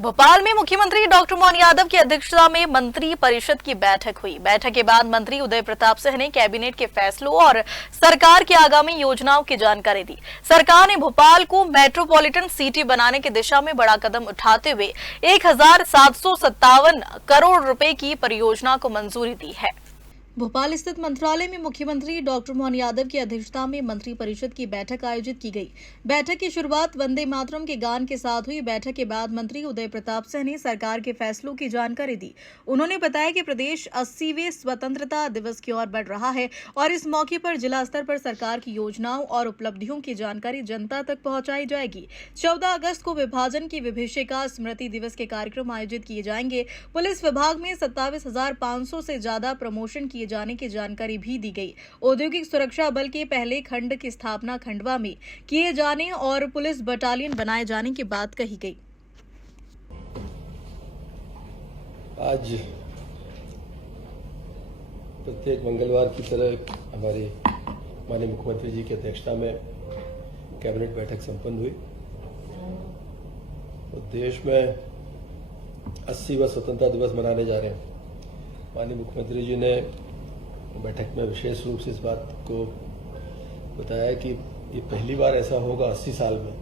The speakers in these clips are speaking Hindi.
भोपाल में मुख्यमंत्री डॉक्टर मोहन यादव की अध्यक्षता में मंत्री परिषद की बैठक हुई। बैठक के बाद मंत्री उदय प्रताप सिंह ने कैबिनेट के फैसलों और सरकार की आगामी योजनाओं की जानकारी दी। सरकार ने भोपाल को मेट्रोपॉलिटन सिटी बनाने की दिशा में बड़ा कदम उठाते हुए 1757 करोड़ रुपए की परियोजना को मंजूरी दी है। भोपाल स्थित मंत्रालय में मुख्यमंत्री डॉक्टर मोहन यादव की अध्यक्षता में मंत्री परिषद की बैठक आयोजित की गई। बैठक की शुरुआत वंदे मातरम के गान के साथ हुई। बैठक के बाद मंत्री उदय प्रताप सिंह ने सरकार के फैसलों की जानकारी दी। उन्होंने बताया कि प्रदेश 80वें स्वतंत्रता दिवस की ओर बढ़ रहा है और इस मौके पर जिला स्तर पर सरकार की योजनाओं और उपलब्धियों की जानकारी जनता तक पहुंचाई जाएगी। 14 अगस्त को विभाजन की विभीषिका स्मृति दिवस के कार्यक्रम आयोजित किए जाएंगे। पुलिस विभाग में 27,500 से ज्यादा प्रमोशन किए जाने की जानकारी भी दी गई। औद्योगिक सुरक्षा बल के पहले खंड की स्थापना खंडवा में किए जाने और पुलिस बटालियन बनाए जाने की बात कही गई। आज प्रत्येक मंगलवार की तरह हमारे माननीय मुख्यमंत्री जी की अध्यक्षता में कैबिनेट बैठक संपन्न हुई। तो देश में 80वां स्वतंत्रता दिवस मनाने जा रहे हैं। माननीय मुख्यमंत्री जी ने बैठक में विशेष रूप से इस बात को बताया कि ये पहली बार ऐसा होगा 80 साल में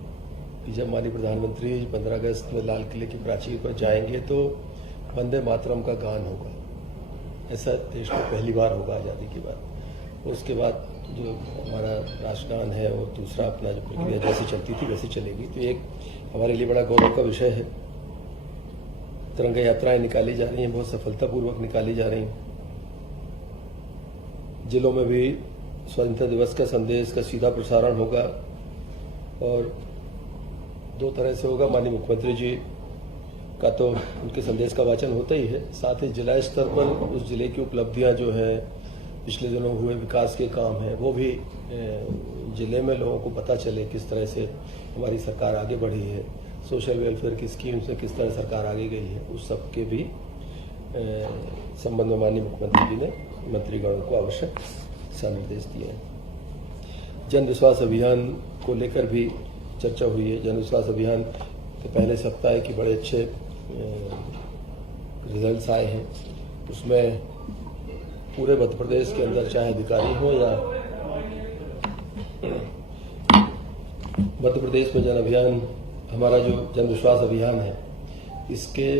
कि जब माननीय प्रधानमंत्री 15 अगस्त में लाल किले की प्राचीर पर जाएंगे तो वंदे मातरम का गान होगा। ऐसा देश में पहली बार होगा आज़ादी के बाद। उसके बाद जो हमारा राष्ट्रगान है और दूसरा अपना जो प्रक्रिया जैसी चलती थी वैसी चलेगी। तो एक हमारे लिए बड़ा गौरव का विषय है। तिरंगा यात्राएं निकाली जा रही हैं, बहुत सफलतापूर्वक निकाली जा रही हैं। जिलों में भी स्वतंत्रता दिवस का संदेश का सीधा प्रसारण होगा और दो तरह से होगा। माननीय मुख्यमंत्री जी का तो उनके संदेश का वाचन होता ही है, साथ ही जिला स्तर पर उस जिले की उपलब्धियां जो है, पिछले दिनों हुए विकास के काम हैं, वो भी जिले में लोगों को पता चले किस तरह से हमारी सरकार आगे बढ़ी है। सोशल वेलफेयर की स्कीम से किस तरह सरकार आगे गई है, उस सब के भी संबंध में माननीय मुख्यमंत्री जी ने मंत्रीगणों को आवश्यक दिशा निर्देश दिए हैं। जन विश्वास अभियान को लेकर भी चर्चा हुई है। जन विश्वास अभियान के पहले सप्ताह की बड़े अच्छे रिजल्ट्स आए हैं। उसमें पूरे मध्य प्रदेश के अंदर चाहे अधिकारी हो या मध्य प्रदेश में जन अभियान, हमारा जो जन विश्वास अभियान है, इसके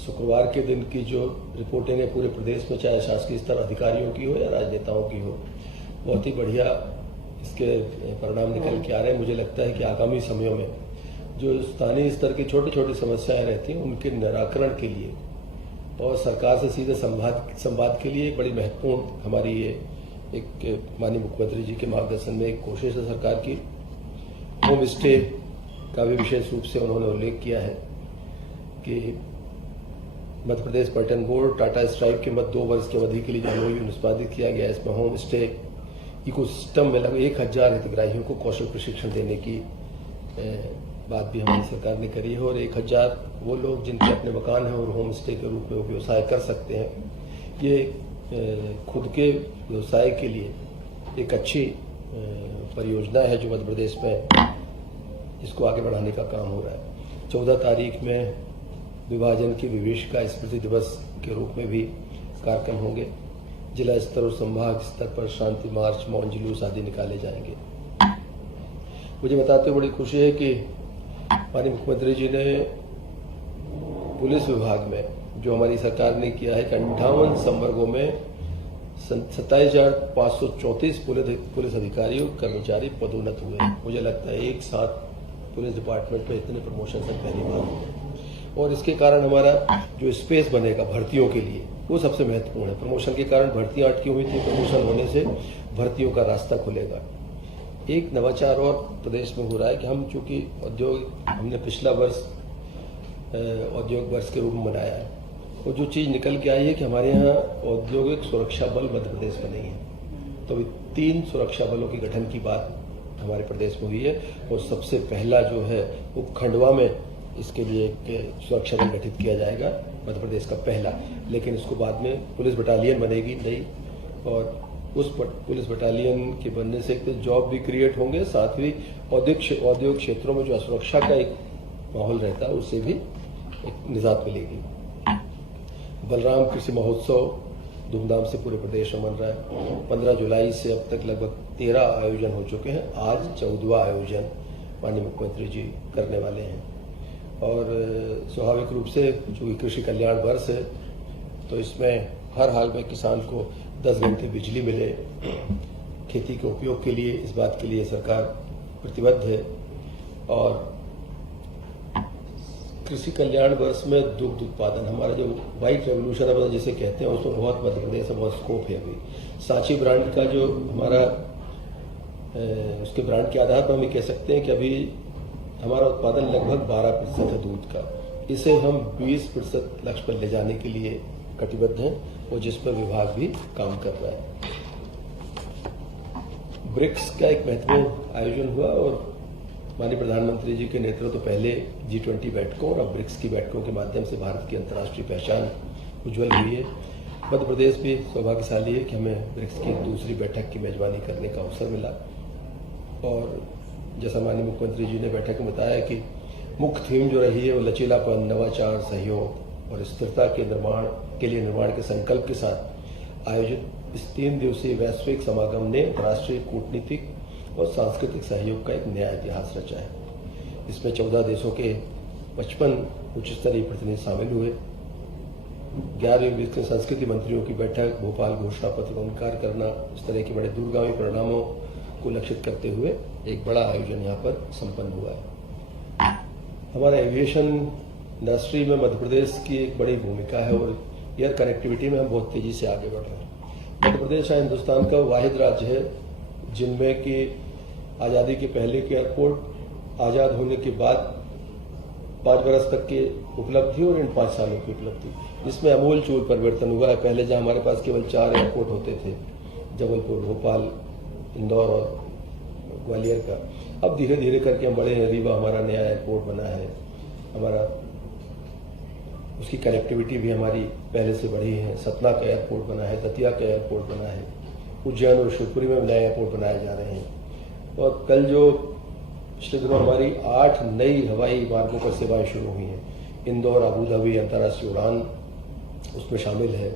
शुक्रवार के दिन की जो रिपोर्टिंग है पूरे प्रदेश में, चाहे शासकीय स्तर अधिकारियों की हो या राजनेताओं की हो, बहुत ही बढ़िया इसके परिणाम निकल के आ रहे हैं। मुझे लगता है कि आगामी समयों में जो स्थानीय स्तर की छोटी छोटी समस्याएं रहती हैं उनके निराकरण के लिए और सरकार से सीधे संवाद के लिए एक बड़ी महत्वपूर्ण हमारी ये एक माननीय मुख्यमंत्री जी के मार्गदर्शन में एक कोशिश है सरकार की। होम स्टे का भी विशेष रूप से उन्होंने उल्लेख किया है कि मध्य प्रदेश पर्यटन बोर्ड टाटा स्ट्राइक के मध्य 2 वर्ष की अवधि के लिए जो MOU निष्पादित किया गया है, इसमें होम स्टे इकोसिस्टम में लगभग 1000 हितग्राहियों को कौशल प्रशिक्षण देने की बात भी हमारी सरकार ने करी है और 1000 वो लोग जिनके अपने मकान हैं और होम स्टे के रूप में वो व्यवसाय कर सकते हैं। ये खुद के व्यवसाय के लिए एक अच्छी परियोजना है जो मध्य प्रदेश में इसको आगे बढ़ाने का काम हो रहा है। 14 तारीख में विभाजन की विभीषिका स्मृति दिवस के रूप में भी कार्यक्रम होंगे। जिला स्तर और संभाग स्तर पर शांति मार्च, मौन जुलूस आदि निकाले जाएंगे। मुझे बताते हुए बड़ी खुशी है कि माननीय मुख्यमंत्री जी ने पुलिस विभाग में जो हमारी सरकार ने किया है कि 58 संवर्गों में 27,534 पुलिस अधिकारी और कर्मचारी पदोन्नत हुए। मुझे लगता है एक साथ पुलिस डिपार्टमेंट में इतने प्रमोशन से पहली बार हुए और इसके कारण हमारा जो स्पेस बनेगा भर्तियों के लिए वो सबसे महत्वपूर्ण है। प्रमोशन के कारण भर्तियां अटकी हुई थी, प्रमोशन होने से भर्तियों का रास्ता खुलेगा। एक नवाचार और प्रदेश में हो रहा है कि हम चूंकि हमने पिछला वर्ष औद्योगिक वर्ष के रूप में मनाया है और जो चीज निकल के आई है कि हमारे यहाँ औद्योगिक सुरक्षा बल मध्य प्रदेश में नहीं है। तो 3 सुरक्षा बलों के गठन की बात हमारे प्रदेश में हुई है और सबसे पहला जो है वो खंडवा में इसके लिए एक सुरक्षा बल गठित किया जाएगा, मध्य प्रदेश का पहला। लेकिन इसको बाद में पुलिस बटालियन बनेगी नई और उस पुलिस बटालियन के बनने से एक तो जॉब भी क्रिएट होंगे, साथ ही औद्योगिक क्षेत्रों में जो असुरक्षा का एक माहौल रहता है उससे भी एक निजात मिलेगी। बलराम कृषि महोत्सव धूमधाम से पूरे प्रदेश में मन रहा है। 15 जुलाई से अब तक लगभग 13 आयोजन हो चुके हैं। आज 14वां आयोजन माननीय मुख्यमंत्री जी करने वाले हैं। और स्वाभाविक रूप से चूंकि कृषि कल्याण वर्ष है, तो इसमें हर हाल में किसान को 10 घंटे बिजली मिले, खेती के उपयोग के लिए, इस बात के लिए सरकार प्रतिबद्ध है। और कृषि कल्याण वर्ष में दुग्ध उत्पादन, हमारा जो व्हाइट रेवोल्यूशन है जिसे कहते हैं, उसमें बहुत मध्य प्रदेश में बहुत स्कोप है। अभी सांची ब्रांड का जो हमारा उसके ब्रांड के आधार पर हम ये कह सकते हैं कि अभी हमारा उत्पादन लगभग 12% है दूध का। इसे हम 20% लक्ष्य पर ले जाने के लिए कटिबद्ध हैं और जिस पर विभाग भी काम कर रहा है। ब्रिक्स का एक महत्वपूर्ण आयोजन हुआ और माननीय प्रधानमंत्री जी के नेतृत्व तो पहले G20 बैठकों और अब ब्रिक्स की बैठकों के माध्यम से भारत की अंतर्राष्ट्रीय पहचान उज्जवल हुई है। मध्य प्रदेश भी सौभाग्यशाली है कि हमें ब्रिक्स की दूसरी बैठक की मेजबानी करने का अवसर मिला। और जैसा माननीय मुख्यमंत्री जी ने बैठक में बताया कि मुख्य थीम जो रही है वो लचीलापन, नवाचार, सहयोग और स्थिरता के निर्माण के संकल्प के साथ आयोजित इस 3 दिवसीय वैश्विक समागम ने राष्ट्रीय कूटनीतिक और सांस्कृतिक सहयोग का एक नया इतिहास रचा है। इसमें 14 देशों के 55 उच्च स्तरीय प्रतिनिधि शामिल हुए। 11वीं विश्व संस्कृति मंत्रियों की बैठक, भोपाल घोषणा पत्र का अंगीकार करना, इस तरह के बड़े दूरगामी परिणामों को लक्षित करते हुए एक बड़ा आयोजन यहाँ पर संपन्न हुआ है। हमारा एविएशन इंडस्ट्री में मध्य प्रदेश की एक बड़ी भूमिका है और एयर कनेक्टिविटी में हम बहुत तेजी से आगे बढ़ रहे हैं। मध्य प्रदेश हिंदुस्तान का वाहिद राज्य है जिनमें कि आज़ादी के पहले के एयरपोर्ट, आज़ाद होने के बाद 5 बरस तक की उपलब्धि और इन 5 सालों की उपलब्धि, इसमें अमूल चूल परिवर्तन हुआ है। पहले जहां हमारे पास केवल 4 एयरपोर्ट होते थे, जबलपुर, भोपाल, इंदौर और ग्वालियर का, अब धीरे धीरे करके हम बड़े हैं। रीवा हमारा नया एयरपोर्ट बना है, हमारा उसकी कनेक्टिविटी भी हमारी पहले से बढ़ी है। सतना का एयरपोर्ट बना है, दतिया का एयरपोर्ट बना है, उज्जैन और शिवपुरी में नए एयरपोर्ट बनाए जा रहे हैं। और कल जो पिछले दिनों हमारी 8 नई हवाई मार्गों पर सेवाएं शुरू हुई हैं। इंदौर अबू धाबी अंतर्राष्ट्रीय उड़ान उसमें शामिल है।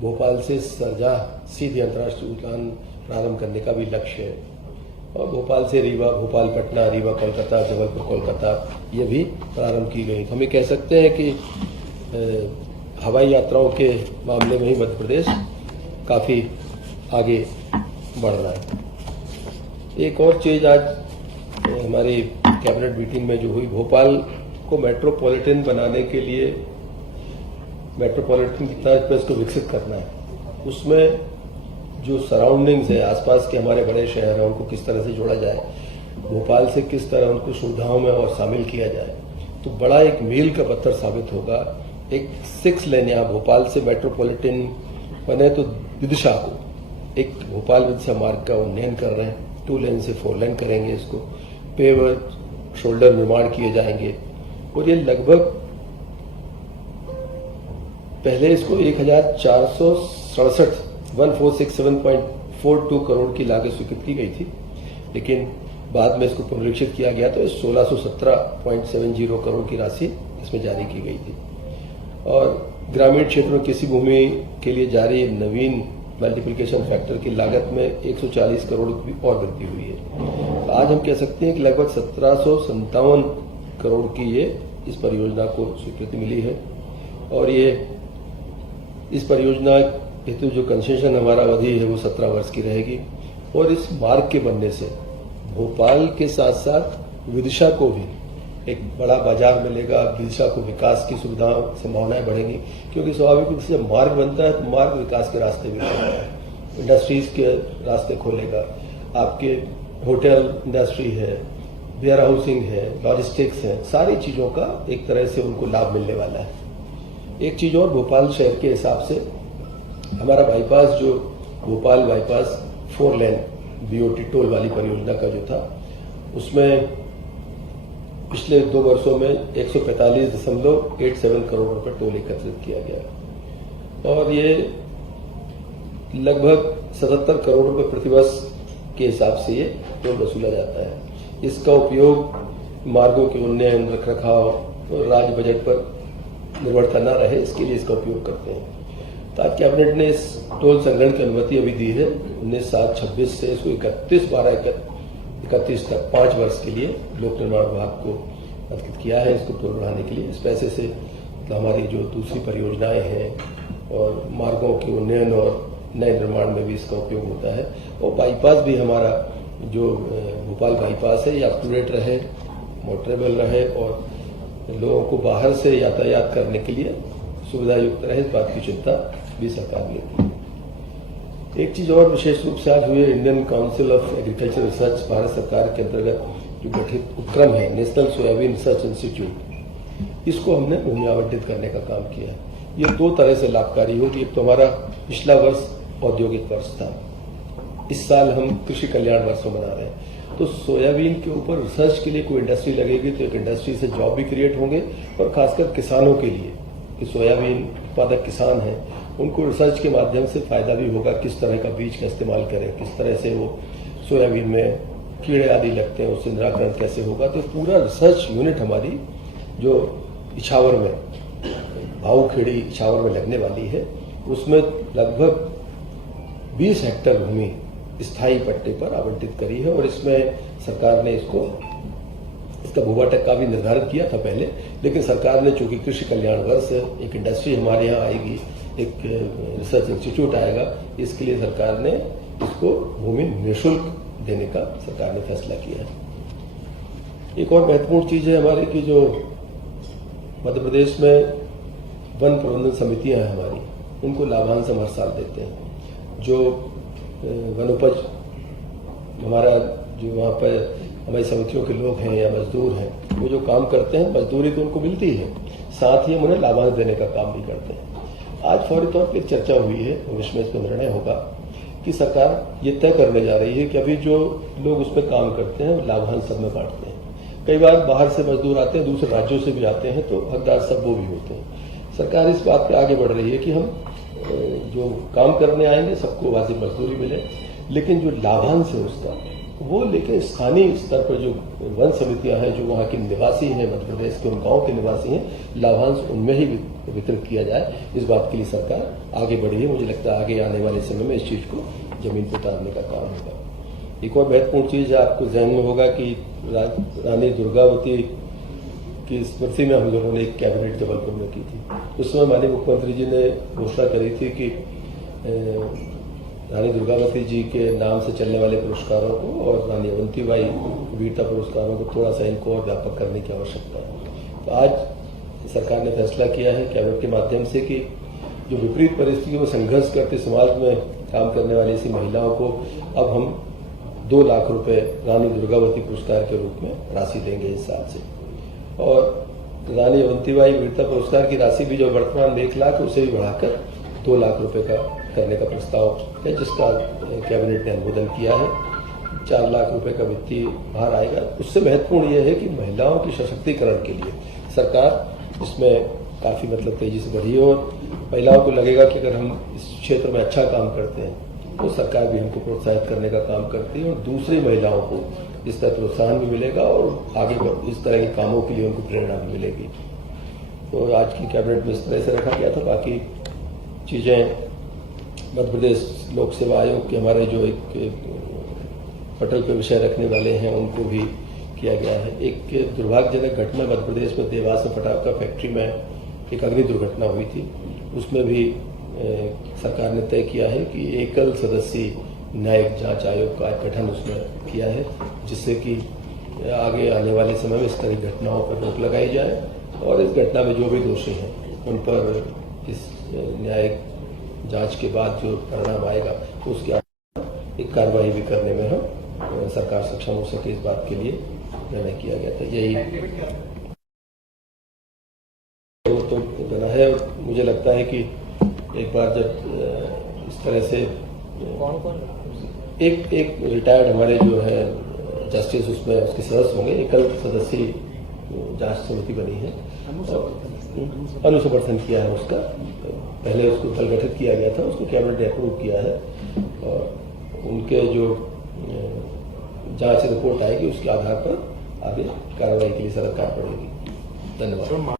भोपाल से सरजाह सीधी अंतर्राष्ट्रीय उड़ान प्रारंभ करने का भी लक्ष्य है। और भोपाल से रीवा, भोपाल पटना, रीवा कोलकाता, जबलपुर कोलकाता, ये भी प्रारंभ की गई। हम ये कह सकते हैं कि हवाई यात्राओं के मामले में ही मध्य प्रदेश काफ़ी आगे बढ़ रहा है। एक और चीज़ आज हमारी कैबिनेट मीटिंग में जो हुई, भोपाल को मेट्रोपॉलिटन बनाने के लिए, मेट्रोपॉलिटन की तर्ज पर इसको विकसित करना है। उसमें जो सराउंडिंग्स है, आसपास के हमारे बड़े शहर हैं, उनको किस तरह से जोड़ा जाए, भोपाल से किस तरह उनको सुविधाओं में और शामिल किया जाए, तो बड़ा एक मील का पत्थर साबित होगा। एक 6 लेन यहाँ भोपाल से मेट्रोपॉलिटन बने तो विदिशा को एक भोपाल विदिशा मार्ग का उन्नयन कर रहे हैं। 2 लेन से 4 लेन करेंगे, इसको पेवर शोल्डर निर्माण किए जाएंगे और ये लगभग पहले इसको 1467.42 करोड़ की लागत स्वीकृत की गई थी, लेकिन बाद में इसको पुनरीक्षित किया गया तो 1617.70 करोड़ की राशि इसमें जारी की गई थी। और ग्रामीण क्षेत्र में किसी भूमि के लिए जारी नवीन मल्टीप्लिकेशन फैक्टर की लागत में 140 करोड़ की और वृद्धि हुई है। तो आज हम कह सकते हैं कि लगभग 1757 करोड़ की ये इस परियोजना को स्वीकृति मिली है। और ये इस परियोजना हेतु जो कंसेशन हमारा अवधि है वो 17 वर्ष की रहेगी। और इस मार्ग के बनने से भोपाल के साथ साथ विदिशा को भी एक बड़ा बाजार मिलेगा। विदिशा को विकास की सुविधाओं संभावनाएं बढ़ेंगी, क्योंकि स्वाभाविक रूप से जब मार्ग बनता है तो मार्ग विकास के रास्ते भी खोलेगा, इंडस्ट्रीज के रास्ते खोलेगा। आपके होटल इंडस्ट्री है, वेयर हाउसिंग है, लॉजिस्टिक्स है, सारी चीजों का एक तरह से उनको लाभ मिलने वाला है। एक चीज और, भोपाल शहर के हिसाब से हमारा बाईपास, जो भोपाल बाईपास 4 लेन BOT टोल वाली परियोजना का जो था, उसमें पिछले 2 वर्षों में 145.87 करोड़ रुपए टोल एकत्रित किया गया और ये लगभग 77 करोड़ रुपए प्रतिवर्ष के हिसाब से ये टोल वसूला जाता है। इसका उपयोग मार्गों के उन्नयन, रखरखाव और राज्य बजट पर निर्भरता न रहे, इसके लिए इसका उपयोग करते हैं। तो आज कैबिनेट ने इस टोल संग्रहण की अनुमति अभी दी है 19/7/26 से इसको 31/12/31 तक 5 वर्ष के लिए लोक निर्माण विभाग को अधिकृत किया है इसको टोल बढ़ाने के लिए। इस पैसे से हमारी जो दूसरी परियोजनाएं हैं और मार्गों के उन्नयन और नए निर्माण में भी इसका उपयोग होता है। और बाईपास भी हमारा जो भोपाल बाईपास है ये अप टू डेट रहे, मोटरेबल रहे और लोगों को बाहर से यातायात करने के लिए सुविधा युक्त रहे, इस बात की चिंता भी सरकार लेती है। एक चीज और विशेष रूप से आज हुए Indian council of agriculture research Bharat सरकार के अंतर्गत जो गठित उपक्रम है नेशनल सोयाबीन रिसर्च इंस्टीट्यूट, इसको हमने भूमि आवंटित करने का काम किया है। ये 2 तरह से लाभकारी होगी। एक तो हमारा पिछला वर्ष औद्योगिक वर्ष था, इस साल हम कृषि कल्याण वर्ष मना रहे हैं। तो सोयाबीन के ऊपर रिसर्च के लिए कोई इंडस्ट्री लगेगी तो एक इंडस्ट्री से जॉब भी क्रिएट होंगे और खासकर किसानों के लिए कि सोयाबीन उत्पादक किसान हैं उनको रिसर्च के माध्यम से फायदा भी होगा, किस तरह का बीज का इस्तेमाल करें, किस तरह से वो सोयाबीन में कीड़े आदि लगते हैं उससे निराकरण कैसे होगा। तो पूरा रिसर्च यूनिट हमारी जो इछावर में भाऊखेड़ी इछावर में लगने वाली है उसमें लगभग 20 हेक्टेयर भूमि स्थायी पट्टे पर आवंटित करी है और इसमें सरकार ने इसका भूभाटक का भी निर्धारित किया था पहले, लेकिन सरकार ने चूंकि कृषि कल्याण वर्ष है, एक इंडस्ट्री हमारे यहाँ आएगी, एक रिसर्च इंस्टीट्यूट आएगा, इसके लिए सरकार ने इसको भूमि निःशुल्क देने का सरकार ने फैसला किया है। एक और महत्वपूर्ण चीज है हमारी कि जो मध्य प्रदेश में वन प्रबंधन समितियां हैं हमारी, उनको लाभांश हम हर साल देते हैं। जो वनोपज हमारा जो वहाँ पर हमारी समितियों के लोग हैं या मजदूर हैं, वो जो काम करते हैं मजदूरी तो उनको मिलती है, साथ ही हम उन्हें लाभांश देने का काम भी करते हैं। आज फौरी तौर पर चर्चा हुई है, भविष्य में इस पर निर्णय होगा कि सरकार ये तय करने जा रही है कि अभी जो लोग उस पर काम करते हैं लाभांश सब में बांटते हैं। कई बार बाहर से मजदूर आते हैं, दूसरे राज्यों से भी आते हैं, तो हकदार सब वो भी होते हैं। सरकार इस बात पे आगे बढ़ रही है कि हम जो काम करने आएंगे सबको वाजिब मजदूरी मिले, लेकिन जो लाभांश है उसका वो लेकिन स्थानीय स्तर पर जो वन समितियां हैं जो वहाँ के निवासी हैं, मध्य प्रदेश के उन गाँव के निवासी हैं, लाभांश उनमें ही वितरित किया जाए, इस बात के लिए सरकार आगे बढ़ी है। मुझे लगता है आगे आने वाले समय में इस चीज को जमीन पर उतारने का काम होगा। एक और महत्वपूर्ण चीज आपको ध्यान में होगा कि रानी दुर्गावती की स्मृति में हम लोगों ने एक कैबिनेट जबलपुर में की थी। उस समय माननीय मुख्यमंत्री जी ने घोषणा करी थी कि रानी दुर्गावती जी के नाम से चलने वाले पुरस्कारों को और रानी अवंतीबाई वीरता पुरस्कारों को थोड़ा सा इनको और व्यापक करने की आवश्यकता है। तो आज सरकार ने फैसला किया है कैबिनेट के माध्यम से कि जो विपरीत परिस्थितियों में संघर्ष करते समाज में काम करने वाली ऐसी महिलाओं को अब हम 2 लाख रुपए रानी दुर्गावती पुरस्कार के रूप में राशि देंगे इस साल से। और रानी अवंतीबाई वीरता पुरस्कार की राशि भी जो वर्तमान में 1 लाख उसे भी बढ़ाकर 2 लाख रुपए का करने का प्रस्ताव है, जिसका कैबिनेट ने अनुमोदन किया है। 4 लाख रुपए का वित्तीय भार आएगा। उससे महत्वपूर्ण यह है कि महिलाओं के सशक्तिकरण के लिए सरकार इसमें काफी तेजी से बढ़ी है और महिलाओं को लगेगा कि अगर हम इस क्षेत्र में अच्छा काम करते हैं तो सरकार भी हमको प्रोत्साहित करने का काम करती है और दूसरी महिलाओं को इस तरह प्रोत्साहन भी मिलेगा और आगे इस तरह के कामों के लिए उनको प्रेरणा भी मिलेगी। तो आज की कैबिनेट में इस तरह से रखा गया था। बाकी चीजें मध्य प्रदेश लोक सेवा आयोग के हमारे जो एक पटल पे विषय रखने वाले हैं उनको भी किया गया है। एक दुर्भाग्यजनक घटना मध्य प्रदेश में देवास में पटाखा फैक्ट्री में एक अग्नि दुर्घटना हुई थी, उसमें भी सरकार ने तय किया है कि एकल सदस्यीय न्यायिक जांच आयोग का गठन उसमें किया है, जिससे कि आगे आने वाले समय में इस तरह की घटनाओं पर रोक लगाई जाए और इस घटना में जो भी दोषी हैं उन पर इस न्यायिक जांच के बाद जो परिणाम आएगा उसके एक कार्रवाई भी करने में हम सरकार सक्षम हो सके, इस बात के लिए निर्णय किया गया था। यही तो बना है। मुझे लगता है कि एक बार जब इस तरह से एक रिटायर्ड हमारे जो है जस्टिस उसमें उसके सदस्य होंगे, एकल सदस्यीय जांच समिति बनी है, अनुसमर्थन किया है उसका। पहले उसको दल गठित किया गया था, उसको कैबिनेट ने अप्रूव किया है और उनके जो जांच रिपोर्ट आएगी उसके आधार पर आगे कार्रवाई के लिए सरकार पड़ेगी। धन्यवाद।